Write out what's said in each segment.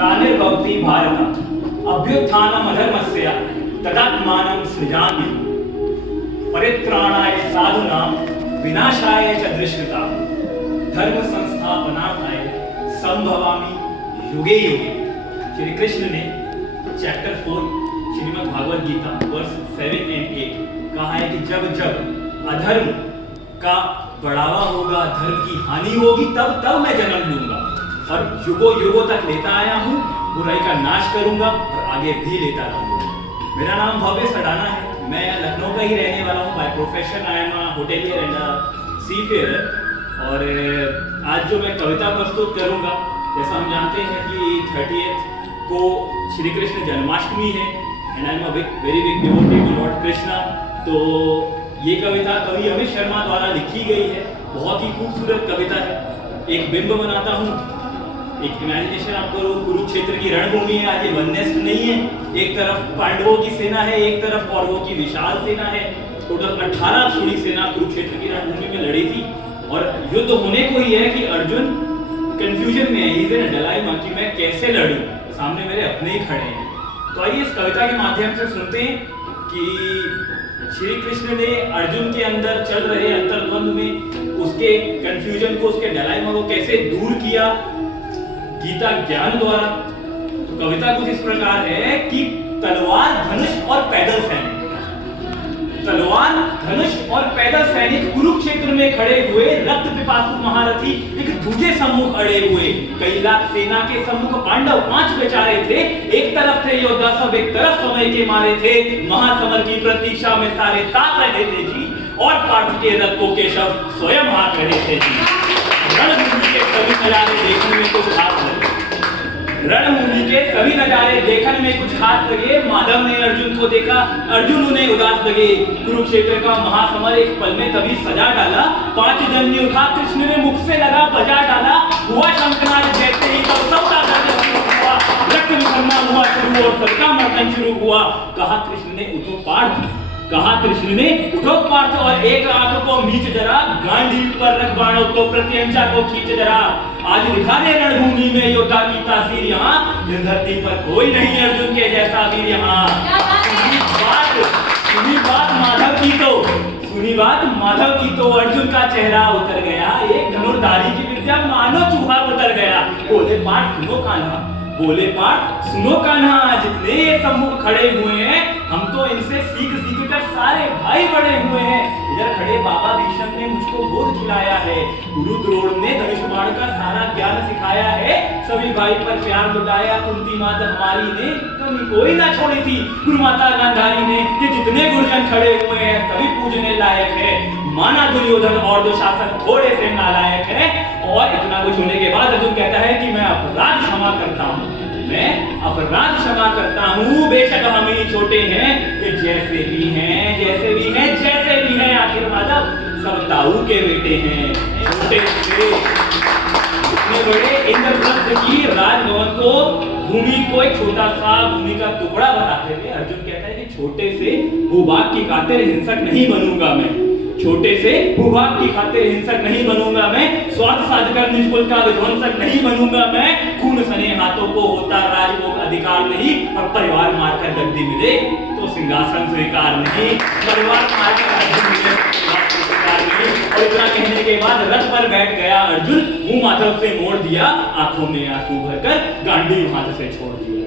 ग्लानिर्भवति भारत अभ्युत्थानमधर्मस्य तदात्मानं सृजामि परित्राणाय साधूनां विनाशाय च दुष्कृतां धर्म संस्थापनार्थाय संभवामि युगे युगे। श्री कृष्ण ने chapter 4 Shrimad Bhagavat Gita verse 7 and 8 कहा है कि जब जब अधर्म का बढ़ावा होगा, धर्म की हानि होगी, तब तब मैं जन्म लूंगा और युगों युगों तक लेता आया हूँ, बुराई का नाश करूंगा और आगे भी लेता रहूंगा। मेरा नाम भव्य सडाना है, मैं लखनऊ का ही रहने वाला हूँ। By profession I am hotelier and seafarer. और आज जो मैं कविता प्रस्तुत करूंगा, जैसा हम जानते हैं कि 30th को श्री कृष्ण जन्माष्टमी है and I am a very big devotee to lord Krishna. तो ये कविता कवि अमित शर्मा द्वारा लिखी गई है, बहुत ही खूबसूरत कविता है। एक बिंब बनाता हूँ, एक इमेजिनेशन आप करो, कुरुक्षेत्र की रणभूमि है, आज ये वननेस्ट नहीं है। एक तरफ पांडवों की सेना है, एक तरफ कौरवों की विशाल सेना है। टोटल 18 थोड़ी सेना कुरुक्षेत्र की रणभूमि में लड़ी थी और युद्ध होने को ही है कि अर्जुन कंफ्यूजन में है, इज इन डिलेमा कि मैं कैसे लड़ूं, सामने मेरे अपने ही खड़े हैं। तो आइए इस कविता के माध्यम से सुनते हैं कि श्री कृष्ण ने अर्जुन के अंदर चल रहे अंतर्द्वंद में उसके कंफ्यूजन को, उसके डिलेमा को कैसे दूर किया गीता ज्ञान द्वारा। तो कविता कुछ इस प्रकार है कि तलवार धनुष और पैदल सैनिक, तलवार धनुष और पैदल सैनिक कुरुक्षेत्र में खड़े हुए, रक्त पिपासु महारथी एक दूजे सम्मुख अड़े हुए। कई लाख सेना के सम्मुख पांडव 5 बेचारे थे, एक तरफ थे योद्धा सब, एक तरफ समय के मारे थे। महासमर की प्रतीक्षा में सारे ताक रहे थे जी, और पार्थ के रथ को केशव स्वयं हाथ रहे थे जी। रणभूमि के सभी नजारे देखने में कुछ खास लगे, रणभूमि के सभी नजारे देखने में कुछ खास लगे। माधव ने अर्जुन को देखा, अर्जुन उन्हें उदास लगे। कुरुक्षेत्र का महासमर एक पल में तभी सजा डाला। 5 जन्य उठा कृष्ण ने मुख से लगा बजा डाला। हुआ शंखनाद जैसे ही तब सबका दर्द हुआ, रक्त विखरना हुआ शुरू और सबका मर्दन शुरू हुआ। कहा कृष्ण ने उठो पार्थ, कहा कृष्ण ने उठो पार्थ और एक आंख को मीच जरा, गांडीव पर रख बाणों को प्रत्यंचा को खींच जरा। आज दिखा दे रणभूमि में योद्धा की तासीर यहाँ, इस धरती पर कोई नहीं अर्जुन के जैसा वीर यहाँ। सुनी बात माधव की तो, सुनी बात माधव की तो अर्जुन का चेहरा उतर गया। एक धनुर्धारी की विद्या मानो चूहा उतर गया। बोले पार्थ सुनो कान्हा, बोले पार्थ सुनो कान्हा, जितने ये सम्मुख खड़े हुए हैं हम तो इनसे सीख सीख कर सारे भाई बड़े हुए हैं। इधर खड़े बाबा भीष्म ने मुझको बोध खिलाया है, गुरु द्रोण ने धनुष बाण का सारा ज्ञान सिखाया है। सभी भाई पर प्यार लुटाया, कुंती माता हमारी ने कमी कोई ना छोड़ी थी। गुरु माता गांधारी ने, ये जितने गुरुजन खड़े हुए हैं सभी पूजने लायक है। माना दुर्योधन और दुशासन थोड़े से नालायक है। और इतना कुछ होने के बाद अर्जुन कहता है कि मैं अपराध क्षमा करता हूँ, मैं अपराध क्षमा करता हूँ। बेशक हम ही छोटे हैं, ये जैसे भी हैं, जैसे भी हैं, जैसे भी हैं, आखिर माधव सब ताऊ के बेटे हैं। छोटे से इतने बड़े इंद्रप्रस्थ की राजभवन को, भूमि को एक छोटा सा भूमि का टुकड़ा बताते थे। अर्जुन कहता है कि छोटे से भूभाग की खातिर हिंसक नहीं बनूंगा मैं, छोटे से भूभाग की खातिर हिंसक नहीं बनूंगा मैं। स्वार्थ साधकर निज कुल का विध्वंसक नहीं बनूंगा मैं। खून सने हाथों को होता राजभोग अधिकार नहीं, और परिवार मारकर गद्दी मिले तो सिंहासन स्वीकार नहीं, परिवार मारकर गद्दी मिले तो स्वीकार नहीं। और इतना कहने के बाद रथ पर बैठ गया अर्जुन, मुंह माधव से मोड़ दिया, आंखों में आंसू भरकर गांडीव हाथ से छोड़ दिया।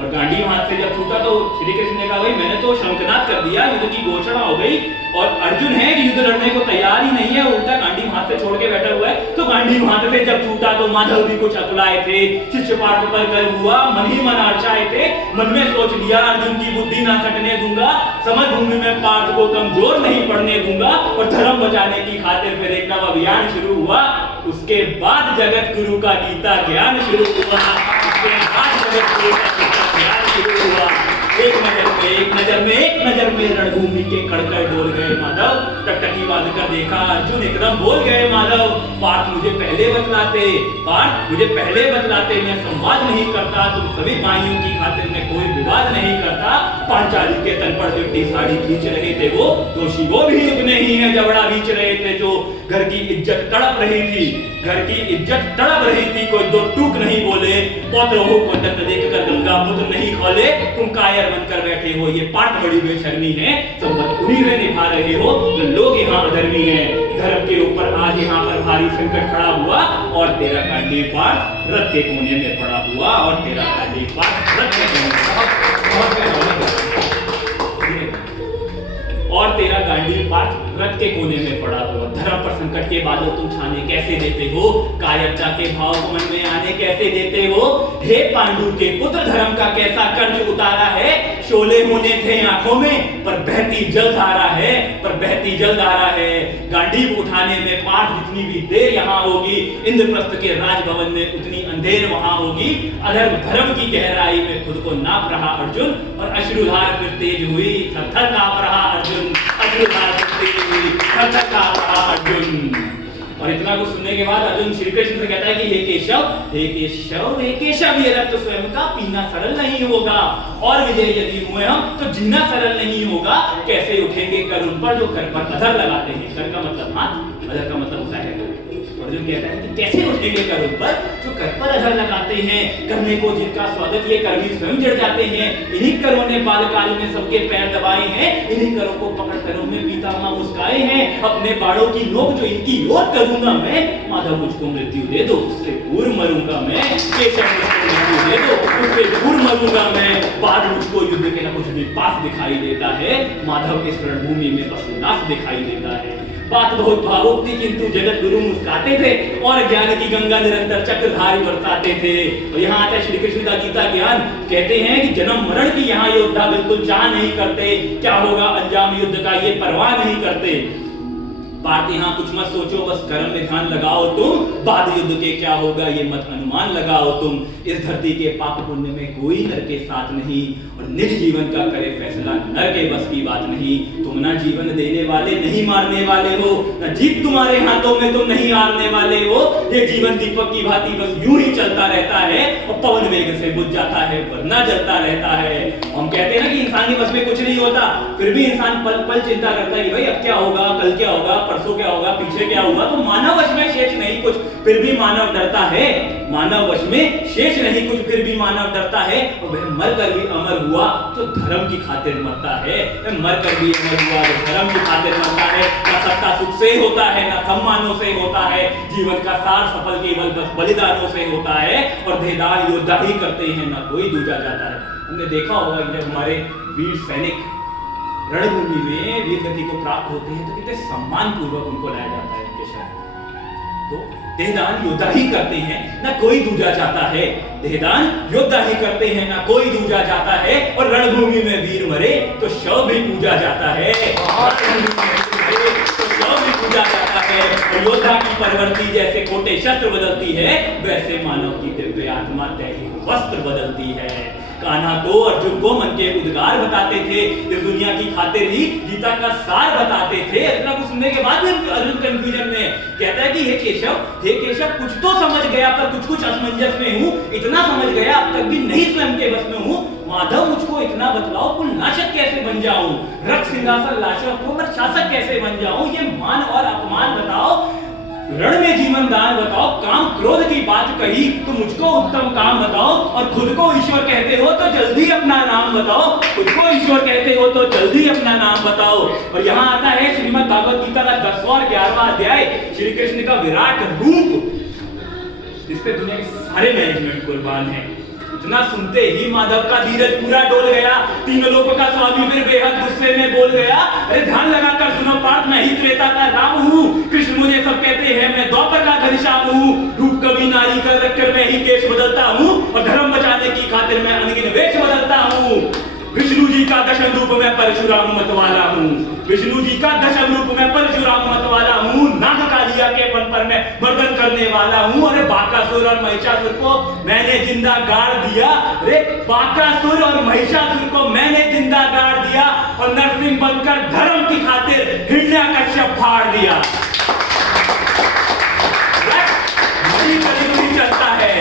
और गांडीव हाथ से जब छूटा तो श्री कृष्ण ने कहा भाई मैंने तो शंखनाद कर दिया, युद्ध की घोषणा हो गई। और अर्जुन है कि युद्ध लड़ने को तैयार ही नहीं है, उल्टा गांडीव हाथ से छोड़ के बैठा हुआ है। तो गांडीव हाथ से जब छूटा तो माधव भी कुछ अकुलाए थे, शिष्य पार्थ पर गर्व हुआ, मन ही मन आर्चाए थे। मन में सोच लिया अर्जुन की बुद्धि ना सटने दूंगा, समरभूमि में पार्थ को कमजोर नहीं पड़ने दूंगा। और धर्म बचाने की खातिर फिर एक नव अभियान शुरू हुआ। उसके बाद जगत गुरु का गीता ज्ञान शुरू हुआ। उसके बाद जगत गुरु का गीता ज्ञान शुरू हुआ। एक नजर में कायर में रणभूमि के कड़कड़ डोल गए माधव। टकटकी बांध कर देखा अर्जुन एकदम बोल गए माधव, बात मुझे पहले बतलाते, बात मुझे पहले बतलाते, मैं संवाद नहीं करता तुम सभी भाइयों की खातिर मैं कोई विवाद नहीं करता। पांचाली के तन पर चिट्टी साड़ी खींच रहे थे वो, दोषी वो भी उतने ही है जबड़ा बीच रहे थे जो। घर की इज्जत तड़प रही थी, घर की इज्जत तड़प रही थी, कोई दो टूक नहीं बोले। पौत्र हो को दंड देखकर गंगा पुत्र नहीं खोले, तुम कायर बनकर बैठे हो ये पाठ बड़ी बेशर्मी है। संबंध उन्हीं में निभा रहे हो तो लोग यहाँ अधर्मी हैं। धर्म के ऊपर आज यहाँ पर भारी संकट खड़ा हुआ और तेरा कांडी पाठ रथ के कोने में पड़ा हुआ, और तेरा कांडी पाठ रथ के कोने और तेरा गांडी पाठ रथ के कोने में पड़ा हुआ। धर्म पर संकट के बादल तुम छाने कैसे देते हो, कायरता के भाव को मन में आने कैसे देते हो। हे पांडु के पुत्र धर्म का कैसा कर्ज उतारा है, शोले होने थे आंखों में पर बहती जलधारा है, पर बहती जलधारा है। गांडीव उठाने में पाठ जितनी भी देर यहाँ होगी, इंद्रप्रस्थ के राजभवन में उतनी अंधेर वहां होगी। अधर्म धर्म की गहराई में खुद को नाप रहा अर्जुन, और अश्रुधार फिर तेज हुई, थर-थर कांप रहा अर्जुन, अश्रुधार फिर तेज हुई, थर-थर कांप रहा अर्जुन। और इतना कुछ सुनने के बाद अर्जुन श्री कृष्ण से कहता है कि हे केशव, हे केशव, हे केशव, ये रक्त स्वयं का पीना सरल नहीं होगा, और विजय यदि हुए हम तो जीना सरल नहीं होगा। कैसे उठेंगे कर उन पर जो कर पर अधर लगाते हैं। कर का मतलब हाथ, अधर का मतलब होता है। अर्जुन कहता है कि कैसे उठेंगे कर उन पर जो कर पर अधर लगाते हैं। करने को जिनका स्वागत ये कर भी स्वयं जड़ जाते हैं। इन्हीं करों ने बालकाल में सबके पैर दबाए हैं, इन्हीं करों को पकड़ करों में पीताम्मा मुस्काए हैं। अपने बाड़ों की नोक जो इनकी ओर करूंगा मैं, माधव मुझको मृत्यु दे दो उससे पूर्व मरूंगा मैं। केशव मुझको मृत्यु दे दो उससे पूर्व मरूंगा मैं। बाद मुझको युद्ध के न कुछ भी पास दिखाई देता है, माधव इस रणभूमि में पशुनाश दिखाई देता है। बात बहुत भावुक थी किंतु जगत गुरु मुस्काते थे, और ज्ञान की गंगा निरंतर चक्रधारी बरसाते थे। और यहाँ आता है श्री कृष्ण का गीता ज्ञान। कहते हैं कि जन्म मरण की यहाँ योद्धा बिल्कुल चाह नहीं करते, क्या होगा अंजाम युद्ध का ये परवाह नहीं करते। पार्थ यहाँ कुछ मत सोचो, बस कर्म में ध्यान लगाओ तुम, बाद युद्ध के क्या होगा ये मत अनुमान लगाओ तुम। इस धरती के पाप पुण्य में कोई नर के साथ नहीं, और निज जीवन का करे फैसला नर के बस की बात नहीं। तुम ना जीवन देने वाले नहीं मारने वाले हो, ना जीत तुम्हारे हाथों में तुम नहीं हारने वाले हो। ये जीवन दीपक की भांति बस यूं ही चलता रहता है, और पवन वेग से बुझ जाता है वरना जलता रहता है। हम कहते हैं ना कि इंसान के बस में कुछ नहीं होता, फिर भी इंसान पल पल चिंता करता है कि भाई अब क्या होगा, कल क्या होगा, परसों क्या होगा, पीछे क्या होगा। तो मानव वश में शेष नहीं कुछ, फिर भी मानव डरता है। मानव वश में शेष नहीं कुछ, फिर भी मानव डरता है। और वह मरकर भी अमर हुआ तो धर्म की खातिर मरता है। मरकर भी अमर हुआ तो धर्म की खातिर मरता है। ना सत्ता सुख से होता है, ना सम्मानों से होता है। जीवन का सार सफल केवल बस बलिदानों से होता है, और देहदान योद्धा ही करते हैं, ना कोई दूजा जाता है। हमने देखा होगा कि जब हमारे वीर सैनिक रणभूमि में वीर गति को प्राप्त होते हैं तो कितने सम्मान पूर्वक उनको लाया जाता है उनके शहर। तो देहदान योद्धा ही करते हैं, ना कोई दूजा जाता है। देहदान योद्धा ही करते हैं, ना कोई दूजा जाता है। और रणभूमि में वीर मरे तो शव भी पूजा जाता है, तो शव भी पूजा जाता है। और योद्धा की परवर्ती जैसे कोटे शस्त्र बदलती है, वैसे मानव की दिव्य आत्मा दैहिक वस्त्र बदलती है। कान्हा तो अर्जुन को मन के उद्गार बताते थे, इस दुनिया की खातिर ही गीता का सार बताते थे। इतना कुछ सुनने के बाद भी अर्जुन कंफ्यूजन में कहता है कि हे केशव कुछ तो समझ गया पर कुछ कुछ असमंजस में हूँ। इतना समझ गया अब तक भी नहीं स्वयं के बस में हूँ। माधव मुझको इतना बतलाओ, कुल नाशक कैसे बन जाऊं, रक्त सिंहासन लाशक को मैं शासक कैसे बन जाऊं। ये मान और अपमान बताओ, रण में जीवन दान बताओ। काम क्रोध की बात कही तो मुझको उत्तम काम बताओ, और खुद को ईश्वर कहते हो तो जल्दी अपना नाम बताओ। खुद को ईश्वर कहते हो तो जल्दी अपना नाम बताओ। और यहाँ आता है श्रीमद् भागवत गीता का 10वां और 11वां अध्याय, श्री कृष्ण का विराट रूप, जिस पे दुनिया के सारे मैनेजमेंट कुर्बान है। इतना सुनते ही माधव का धीरज पूरा डोल गया। तीनों लोगों का स्वामी फिर बेहद गुस्से में बोल गया, अरे ध्यान लगाकर सुनो पार्थ, मैं ही त्रेता का राम हूँ। कृष्ण मुझे सब कहते हैं, मैं द्वापर का घनश्याम हूँ। रूप कभी नारी कर रखकर मैं ही केश बदलता हूँ, और धर्म बचाने की खातिर मैं अनगिन वेश बदलता हूँ। विष्णु जी का दशम रूप में परशुराम मत वाला हूँ। विष्णु जी का दशम रूप में परशुराम मत वाला हूँ। नाग कालिया के पन पर पर मैं मर्दन करने वाला हूँ। अरे बाकासुर और महिषासुर को मैंने जिंदा गाड़ दिया। अरे बाकासुर और महिषासुर को मैंने जिंदा गाड़ दिया और नरसिंह बनकर धर्म की खातिर हिरण्याकश्यप फाड़ दिया। चलता है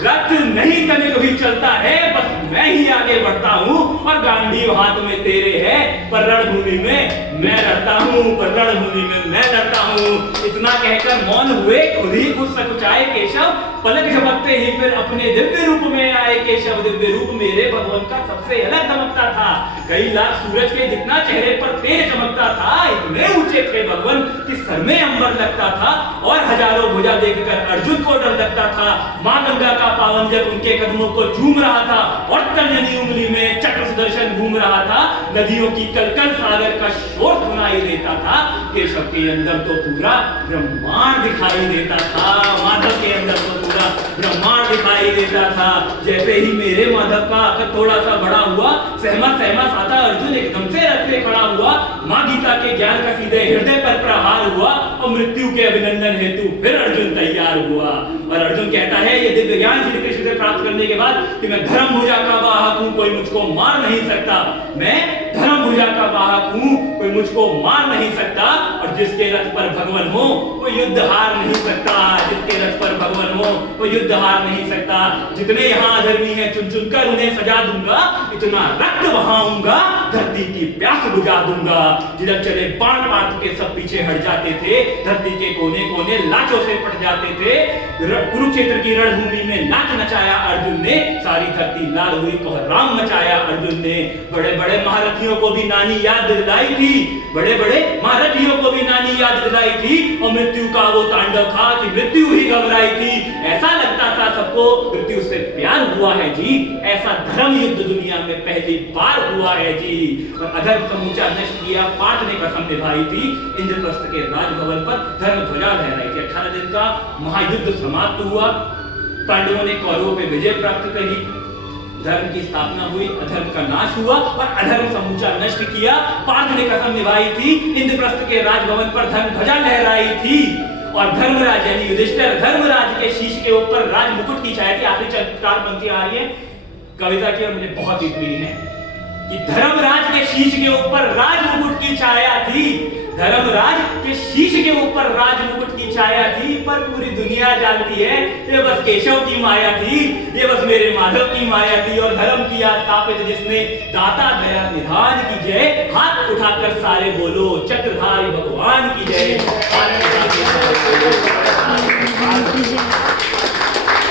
रथ नहीं तनिक भी चलता है, बस मैं ही आगे बढ़ता हूँ और गांडीव हाथ में तेरे है, पर रणभूमि में मैं लड़ता हूँ, पर रणभूमि में मैं लड़ता हूँ। इतना कहकर मौन हुए, खुद ही कुछ सकुचाए केशव, पलक झपकते ही फिर अपने दिव्य रूप में आए केशव। दिव्य रूप मेरे भगवान का सबसे अलग चमकता था, कई लाख सूरज के जितना चेहरे पर तेज चमकता था। इतने ऊंचे थे भगवान कि सर में अंबर लगता था और हजारों भुजा देखकर अर्जुन को डर लगता था। मां गंगा का पावन जल उनके कदमों को चूम रहा था और तर्जनी उंगली में चक्र सुदर्शन घूम रहा था। नदियों की कलकल सागर का शोर सुनाई देता था। केशव के अंदर तो पूरा ब्रह्मांड दिखाई देता था, माधव के अंदर तो पूरा ब्रह्मांड दिखाई देता था। जैसे ही मेरे माधव का आकर थोड़ा सा बड़ा हुआ, सहमा सहमा साता अर्जुन एकदम से रथ से खड़ा हुआ। मां गीता के ज्ञान का सीधे हृदय पर प्रहार हुआ और मृत्यु के अभिनंदन हेतु फिर अर्जुन तैयार हुआ। और अर्जुन कहता है ये दिव्य ज्ञान श्री कृष्ण से प्राप्त करने के बाद कि मैं धर्म भुजा का वाहक हूं, कोई मुझको मार नहीं सकता। मैं धर्म भुजा का वाहक हूं, कोई मुझको मार नहीं सकता। और जिसके रथ पर भगवान हो वो युद्ध हार नहीं सकता, जिसके रथ पर भगवान हो वो युद्ध हार नहीं सकता। जितने यहाँ अधर्मी हैं चुन चुन कर उन्हें सजा दूंगा, इतना रक्त बहाऊंगा, धरती की प्यास बुझा दूंगा। जिधर चले बाण पार्थ के सब पीछे हट जाते थे, धरती के कोने कोने लाचों से पट जाते थे। कुरुक्षेत्र की रणभूमि में नाच नचाया अर्जुन ने, सारी धरती लाल हुई, कोहराम मचाया अर्जुन ने। बड़े बड़े महारथियों को भी नानी याद दिलाई थी, बड़े बड़े महारथियों को भी नानी याद दिलाई थी। और मृत्यु का वो तांडव था कि मृत्यु ही घबराई थी। ऐसा लगता था सबको मृत्यु से प्यार हुआ है जी, ऐसा धर्म युद्ध दुनिया में पहली बार हुआ है जी। और अधर्म समूचा नष्ट किया, पार्थ ने कसम निभाई थी। इंद्रप्रस्थ के राजभवन पर धर्म ध्वजा लहराई थी। 18 दिन का महायुद्ध समाप्त हुआ, पांडवों ने कौरवों पे विजय प्राप्त करी, धर्म की स्थापना हुई, अधर्म का नाश हुआ और अधर्म समूचा नष्ट किया। पार्थ ने कसम निभाई थी, इंद्रप्रस्थ के राजभवन पर धर्म ध्वजा लहराई थी। और धर्मराज यानी युधिष्ठिर धर्मराज के शीश के ऊपर राज मुकुट की छाया थी। आखिरी 4 पंक्तियां आ रही है कविता की और मुझे बहुत ही प्रिय है कि धर्मराज के शीश के ऊपर राज मुकुट की छाया थी, धर्मराज के शीश के ऊपर राज मुकुट की छाया थी। पर पूरी दुनिया जानती है ये बस केशव की माया थी, ये बस मेरे माधव की माया थी। और धर्म किया स्थापित जिसने, दाता दया निधान की जय। हाथ उठाकर सारे बोलो चक्रधारी भगवान की जय।